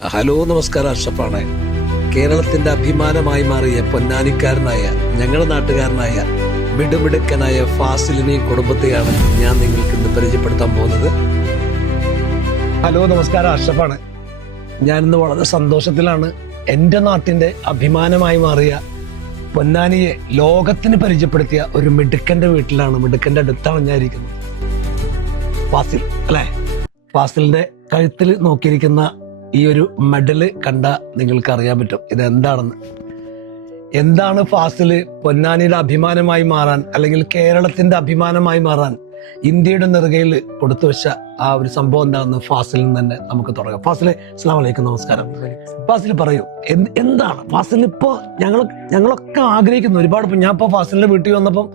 Hello നമസ്കാരം, അഷ്റഫാണ്. കേരളത്തിന്റെ അഭിമാനമായി മാറിയ പൊന്നാനിക്കാരനായ ഞങ്ങളുടെ നാട്ടുകാരനായ മിടുമിടുക്കനായ ഫാസിലിനെയും കുടുംബത്തെയാണ് ഞാൻ നിങ്ങൾക്ക് ഇന്ന് പരിചയപ്പെടുത്താൻ പോകുന്നത്. ഹലോ നമസ്കാരം, അഷ്റഫാണ്. ഞാനിന്ന് വളരെ സന്തോഷത്തിലാണ്. എൻ്റെ നാട്ടിന്റെ അഭിമാനമായി മാറിയ പൊന്നാനിയെ ലോകത്തിന് പരിചയപ്പെടുത്തിയ ഒരു മിടുക്കന്റെ വീട്ടിലാണ്, മിടുക്കന്റെ അടുത്താണ് ഞാൻ ഇരിക്കുന്നത്. ഫാസിൽ അല്ലെ? ഫാസിലിന്റെ കഴുത്തിൽ നോക്കിയിരിക്കുന്ന ഈ ഒരു മെഡല് കണ്ട നിങ്ങൾക്ക് അറിയാൻ പറ്റും ഇത് എന്താണെന്ന്. എന്താണ് ഫാസില് പൊന്നാനിയുടെ അഭിമാനമായി മാറാൻ, അല്ലെങ്കിൽ കേരളത്തിന്റെ അഭിമാനമായി മാറാൻ ഇന്ത്യയുടെ നെറുകയിൽ കൊടുത്തു വെച്ച ആ ഒരു സംഭവം എന്താണെന്ന് ഫാസിലിൽ നിന്ന് തന്നെ നമുക്ക് തുടങ്ങാം. ഫാസിലെ, അസ്സലാമു അലൈക്കും, നമസ്കാരം. ഫാസിൽ പറയൂ, എന്താണ് ഫാസിൽ? ഇപ്പോ ഞങ്ങളൊക്കെ ആഗ്രഹിക്കുന്നു ഒരുപാട്. ഞാൻ ഇപ്പൊ ഫാസിലിന്റെ വീട്ടിൽ വന്നപ്പം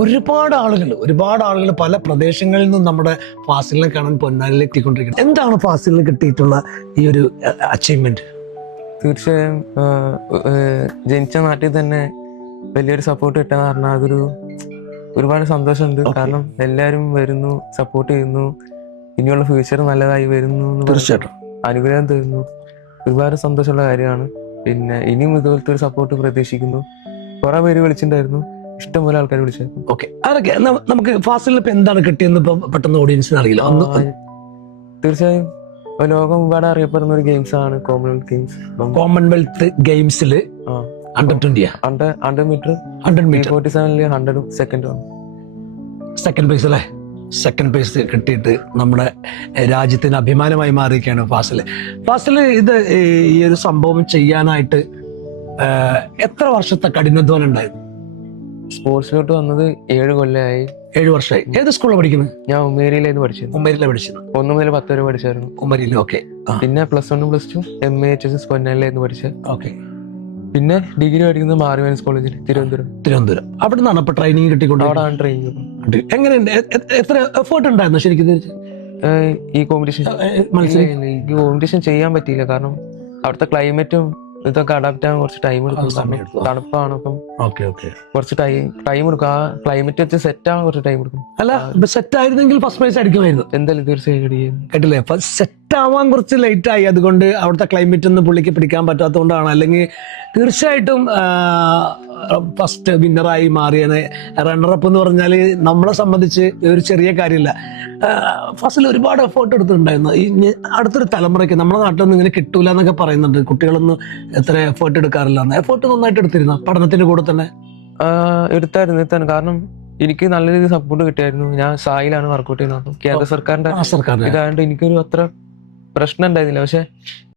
ഒരുപാട് ആളുകൾ പല പ്രദേശങ്ങളിൽ നിന്നും നമ്മുടെ ഫാസിലിനെ കാണാൻ പൊന്നാനിലേക്ക് എത്തിക്കൊണ്ടിരിക്കുന്നു. എന്താണ് ഫാസിലിന് കിട്ടിയിട്ടുള്ള ഈ ഒരു അച്ചീവ്മെന്റ്? തീർച്ചയായും ജനിച്ച നാട്ടിൽ തന്നെ വലിയൊരു സപ്പോർട്ട് കിട്ടാന്ന് പറഞ്ഞാൽ അതൊരു ഒരുപാട് സന്തോഷമുണ്ട്. കാരണം എല്ലാവരും വരുന്നു, സപ്പോർട്ട് ചെയ്യുന്നു, ഇനിയുള്ള ഫ്യൂച്ചർ നല്ലതായി വരുന്നു, തീർച്ചയായിട്ടും അനുഗ്രഹം തരുന്നു. ഒരുപാട് സന്തോഷമുള്ള കാര്യമാണ്. പിന്നെ ഇനിയും ഇതുപോലത്തെ ഒരു സപ്പോർട്ട് പ്രതീക്ഷിക്കുന്നു. കുറെ പേര് വിളിച്ചിട്ടുണ്ടായിരുന്നു, ഇഷ്ടംപോലെ ആൾക്കാർ വിളിച്ചായിരുന്നു. ഓക്കെ, അതൊക്കെ നമുക്ക് ഫാസിലിന് ഇപ്പൊ എന്താണ് കിട്ടിയെന്ന് ഇപ്പം പെട്ടെന്ന് ഓഡിയൻസിന് അറിയില്ല. തീർച്ചയായും ലോകം ഒരുപാട് അറിയപ്പെടുന്ന ഒരു ഗെയിംസ് ആണ് കോമൺവെൽത്ത് ഗെയിംസ്. കോമൺവെൽത്ത് ഗെയിംസിൽ അണ്ടർ മീറ്റർ 47 100 സെക്കൻഡ് പ്രൈസ് അല്ലേ? സെക്കൻഡ് പ്രൈസ് കിട്ടിയിട്ട് നമ്മുടെ രാജ്യത്തിന് അഭിമാനമായി മാറിയിരിക്കുകയാണ് ഫാസില്. ഇത് ഈ ഒരു സംഭവം ചെയ്യാനായിട്ട് എത്ര വർഷത്തെ കഠിനാധ്വാനം ഉണ്ടായിരുന്നു? സ്പോർട്സിലോട്ട് വന്നത് 7 കൊല്ലമായി. 7 വർഷമായി. ഏത് സ്കൂളിലാണ് പഠിക്കുന്നത്? ഞാൻ ഉമ്മേരിയിലായിരുന്നു പഠിച്ചത്. ഉമ്മേരിയിലാണ് പഠിച്ചത്. 1 മുതൽ 10 വരെ പഠിച്ചായിരുന്നു ഉമ്മേരിയിൽ. ഓക്കെ. പിന്നെ +1 +2 MAHS പൊന്നാനിലായിരുന്നു പഠിച്ചത്. ഓക്കെ. പിന്നെ ഡിഗ്രി പഠിക്കുന്നത് മാർവൻസ് കോളേജിൽ തിരുവനന്തപുരം. അവിടെ നിന്നാണ് ഇപ്പൊ ട്രെയിനിങ് കിട്ടിക്കൊണ്ട്? അവിടെയാണ് ട്രെയിനിങ്. എങ്ങനെയുണ്ട്? എത്ര എഫേർട്ട് ഉണ്ടായിരുന്നു ശരിക്കും ഈ കോമ്പറ്റീഷൻ ചെയ്യാൻ പറ്റിയില്ല. കാരണം അവിടുത്തെ ക്ലൈമറ്റും ഇതൊക്കെ അഡാപ്റ്റ് ആകാൻ കുറച്ച് ടൈം എടുക്കും. തണുപ്പാണ്, അപ്പം കുറച്ച് ടൈം എടുക്കും. ആ ക്ലൈമറ്റ് വെച്ച് സെറ്റ് ആവാൻ കുറച്ച് ടൈം എടുക്കും. അല്ല, സെറ്റ് ആയിരുന്നെങ്കിൽ ഫസ്റ്റ് പ്രൈസ് അടിക്കുമായിരുന്നു. എന്തായാലും തീർച്ചയായും കേട്ടില്ലേ? സെറ്റ് ആവാൻ കുറച്ച് ലേറ്റ് ആയി, അതുകൊണ്ട് അവിടുത്തെ ക്ലൈമറ്റ് ഒന്നും പുള്ളിക്ക് പിടിക്കാൻ പറ്റാത്തതുകൊണ്ടാണ്. അല്ലെങ്കിൽ തീർച്ചയായിട്ടും ഫസ്റ്റ് വിന്നറായി മാറിയത്. റണ്ണറപ്പ് എന്ന് പറഞ്ഞാൽ നമ്മളെ സംബന്ധിച്ച് ഒരു ചെറിയ കാര്യമില്ല. ഫസ്റ്റിൽ ഒരുപാട് എഫേർട്ട് എടുത്തിട്ടുണ്ടായിരുന്നു. ഈ അടുത്തൊരു തലമുറയ്ക്ക് നമ്മുടെ നാട്ടിൽ നിന്ന് ഇങ്ങനെ കിട്ടൂല എന്നൊക്കെ പറയുന്നുണ്ട്. കുട്ടികളൊന്നും എത്ര എഫേർട്ട് എടുക്കാറില്ല. എഫേർട്ട് നന്നായിട്ട് എടുത്തിരുന്നു പഠനത്തിന്റെ കൂടെ തന്നെ? എടുത്തായിരുന്നു. കാരണം എനിക്ക് നല്ല രീതിയിൽ സപ്പോർട്ട് കിട്ടിയായിരുന്നു. ഞാൻ സായിലാണ് വർക്ക്ഔട്ട് ചെയ്യുന്നത്. കേന്ദ്ര സർക്കാരിന്റെ ഇതായതുകൊണ്ട് എനിക്കൊരു അത്ര പ്രശ്നം ഉണ്ടായിരുന്നില്ല. പക്ഷെ